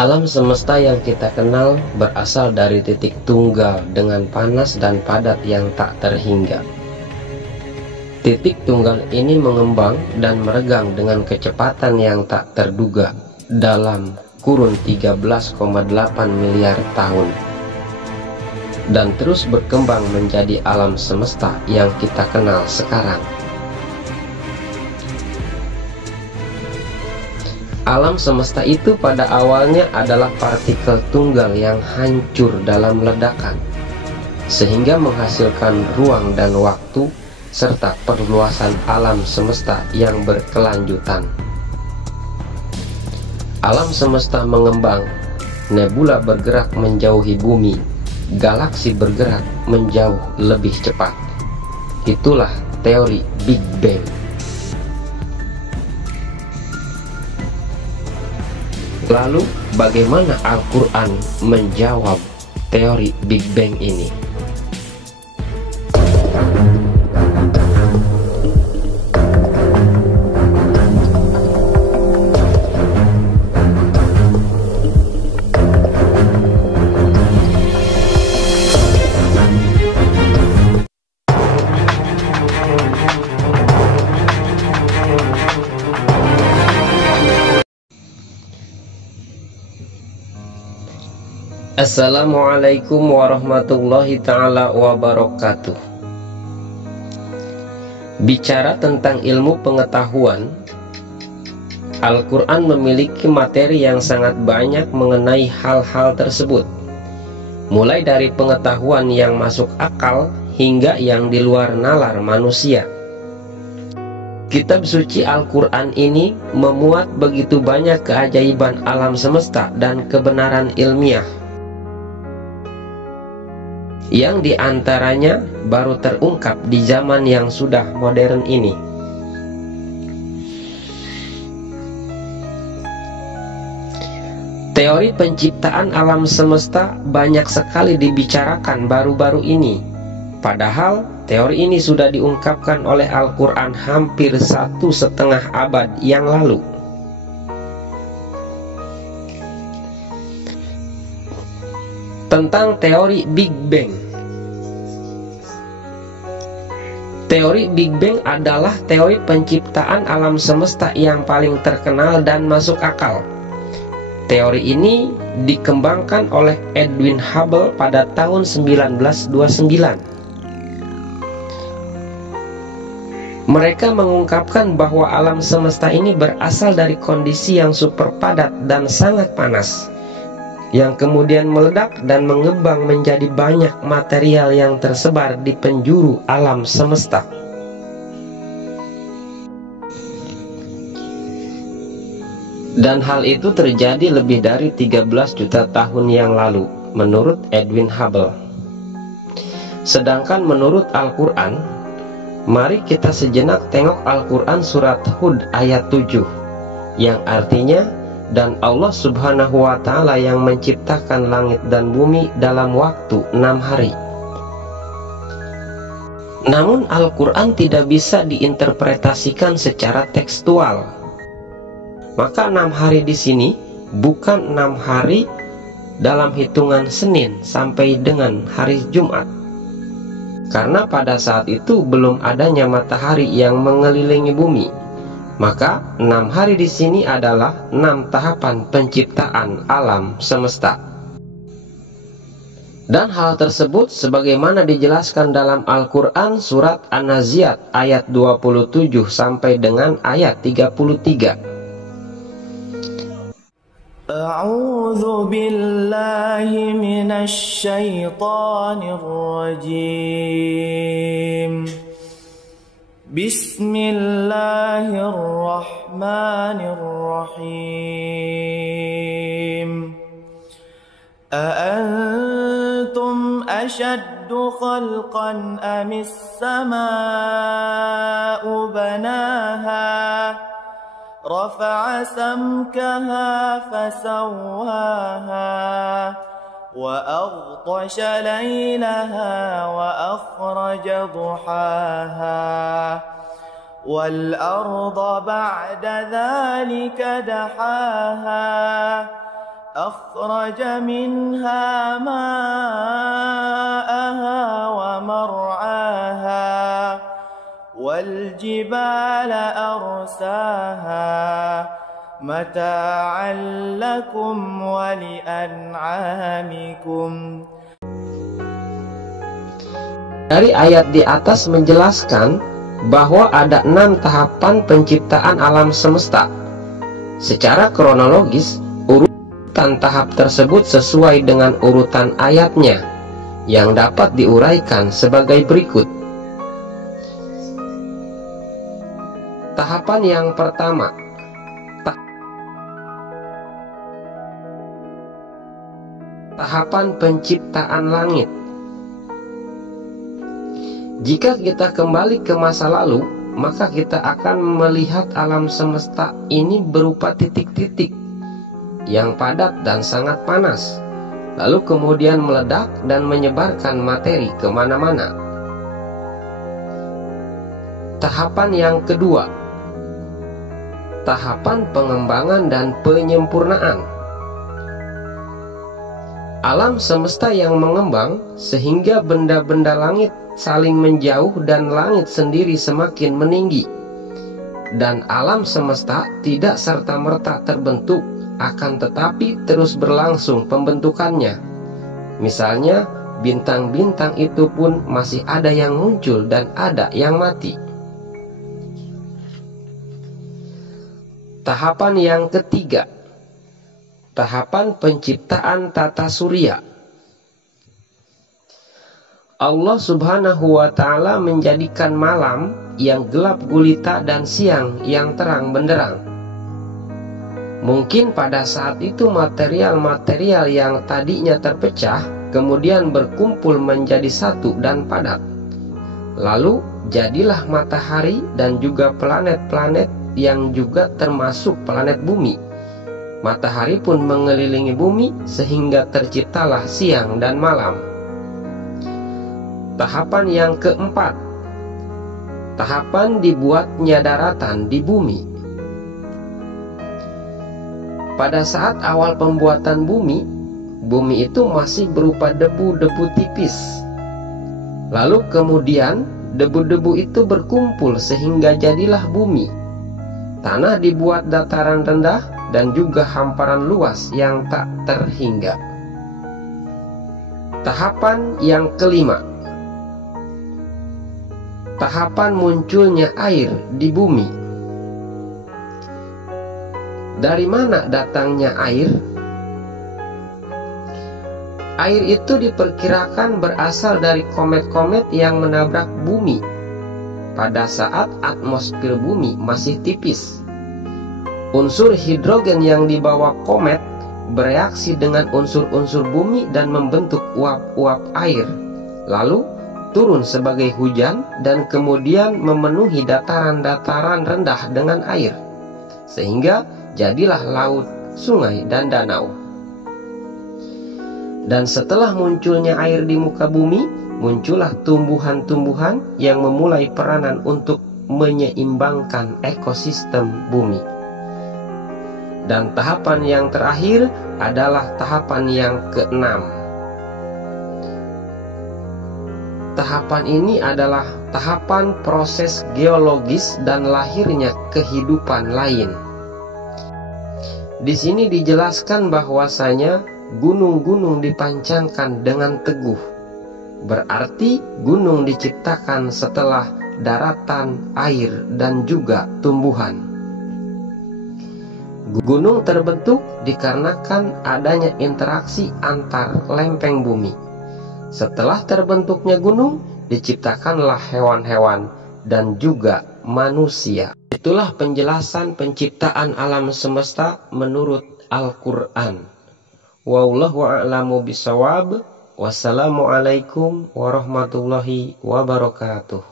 Alam semesta yang kita kenal berasal dari titik tunggal dengan panas dan padat yang tak terhingga. Titik tunggal ini mengembang dan meregang dengan kecepatan yang tak terduga dalam kurun 13,8 miliar tahun, dan terus berkembang menjadi alam semesta yang kita kenal sekarang. Alam semesta itu pada awalnya adalah partikel tunggal yang hancur dalam ledakan, sehingga menghasilkan ruang dan waktu serta perluasan alam semesta yang berkelanjutan. Alam semesta mengembang, nebula bergerak menjauhi bumi, galaksi bergerak menjauh lebih cepat. Itulah teori Big Bang. Lalu, bagaimana Al-Quran menjawab teori Big Bang ini? Assalamualaikum warahmatullahi ta'ala wabarakatuh. Bicara tentang ilmu pengetahuan, Al-Quran memiliki materi yang sangat banyak mengenai hal-hal tersebut, mulai dari pengetahuan yang masuk akal hingga yang di luar nalar manusia. Kitab suci Al-Quran ini memuat begitu banyak keajaiban alam semesta dan kebenaran ilmiah, yang diantaranya baru terungkap di zaman yang sudah modern ini. Teori penciptaan alam semesta banyak sekali dibicarakan baru-baru ini, padahal teori ini sudah diungkapkan oleh Al-Quran hampir 1,5 abad yang lalu. Tentang teori Big Bang. Teori Big Bang adalah teori penciptaan alam semesta yang paling terkenal dan masuk akal. Teori ini dikembangkan oleh Edwin Hubble pada tahun 1929. Mereka mengungkapkan bahwa alam semesta ini berasal dari kondisi yang super padat dan sangat panas, yang kemudian meledak dan mengembang menjadi banyak material yang tersebar di penjuru alam semesta. Dan hal itu terjadi lebih dari 13 juta tahun yang lalu, menurut Edwin Hubble. Sedangkan menurut Al-Quran, mari kita sejenak tengok Al-Quran surat Hud ayat 7, yang artinya, dan Allah subhanahu wa ta'ala yang menciptakan langit dan bumi dalam waktu 6 hari. Namun Al-Quran tidak bisa diinterpretasikan secara tekstual. Maka 6 hari di sini bukan 6 hari dalam hitungan Senin sampai dengan hari Jumat, karena pada saat itu belum adanya matahari yang mengelilingi bumi. Maka 6 hari di sini adalah 6 tahapan penciptaan alam semesta. Dan hal tersebut sebagaimana dijelaskan dalam Al-Quran surat An-Naziat ayat 27 sampai dengan ayat 33. A'udzu billahi minasy syaithanir rajim. Bismillahirrahmanirrahim. A'antum ashaddu khalqan amis samaa'u banaha rafa'a samkaha fasawwaha وأغطش ليلها وأخرج ضحاها والأرض بعد ذلك دحاها أخرج منها ماءها ومرعاها والجبال أرساها متاعا لكم ولأنعامكم. Dari ayat di atas menjelaskan bahwa ada 6 tahapan penciptaan alam semesta. Secara kronologis, urutan tahap tersebut sesuai dengan urutan ayatnya, yang dapat diuraikan sebagai berikut. Tahapan yang pertama, tahapan penciptaan langit. Jika kita kembali ke masa lalu, maka kita akan melihat alam semesta ini berupa titik-titik yang padat dan sangat panas, lalu kemudian meledak dan menyebarkan materi kemana-mana. Tahapan yang kedua, tahapan pengembangan dan penyempurnaan. Alam semesta yang mengembang sehingga benda-benda langit saling menjauh dan langit sendiri semakin meninggi. Dan alam semesta tidak serta-merta terbentuk, akan tetapi terus berlangsung pembentukannya. Misalnya, bintang-bintang itu pun masih ada yang muncul dan ada yang mati. Tahapan yang ketiga, tahapan penciptaan tata surya. Allah Subhanahu wa Ta'ala menjadikan malam yang gelap gulita dan siang yang terang benderang. Mungkin pada saat itu material-material yang tadinya terpecah kemudian berkumpul menjadi satu dan padat. Lalu jadilah matahari dan juga planet-planet yang juga termasuk planet bumi. Matahari pun mengelilingi bumi sehingga terciptalah siang dan malam. Tahapan yang keempat, tahapan dibuatnya daratan di bumi. Pada saat awal pembuatan bumi, bumi itu masih berupa debu-debu tipis. Lalu kemudian debu-debu itu berkumpul sehingga jadilah bumi. Tanah dibuat dataran rendah dan juga hamparan luas yang tak terhingga. Tahapan yang kelima, tahapan munculnya air di bumi. Dari mana datangnya air? Air itu diperkirakan berasal dari komet-komet yang menabrak bumi pada saat atmosfer bumi masih tipis. Unsur hidrogen yang dibawa komet bereaksi dengan unsur-unsur bumi dan membentuk uap-uap air, lalu turun sebagai hujan dan kemudian memenuhi dataran-dataran rendah dengan air, sehingga jadilah laut, sungai, dan danau. Dan setelah munculnya air di muka bumi, muncullah tumbuhan-tumbuhan yang memulai peranan untuk menyeimbangkan ekosistem bumi. Dan tahapan yang terakhir adalah tahapan yang keenam. Tahapan ini adalah tahapan proses geologis dan lahirnya kehidupan lain. Di sini dijelaskan bahwasanya gunung-gunung dipancangkan dengan teguh. Berarti gunung diciptakan setelah daratan, air, dan juga tumbuhan. Gunung terbentuk dikarenakan adanya interaksi antar lempeng bumi. Setelah terbentuknya gunung, diciptakanlah hewan-hewan dan juga manusia. Itulah penjelasan penciptaan alam semesta menurut Al-Quran. Wallahu a'lamu bishawab. Wassalamualaikum warahmatullahi wabarakatuh.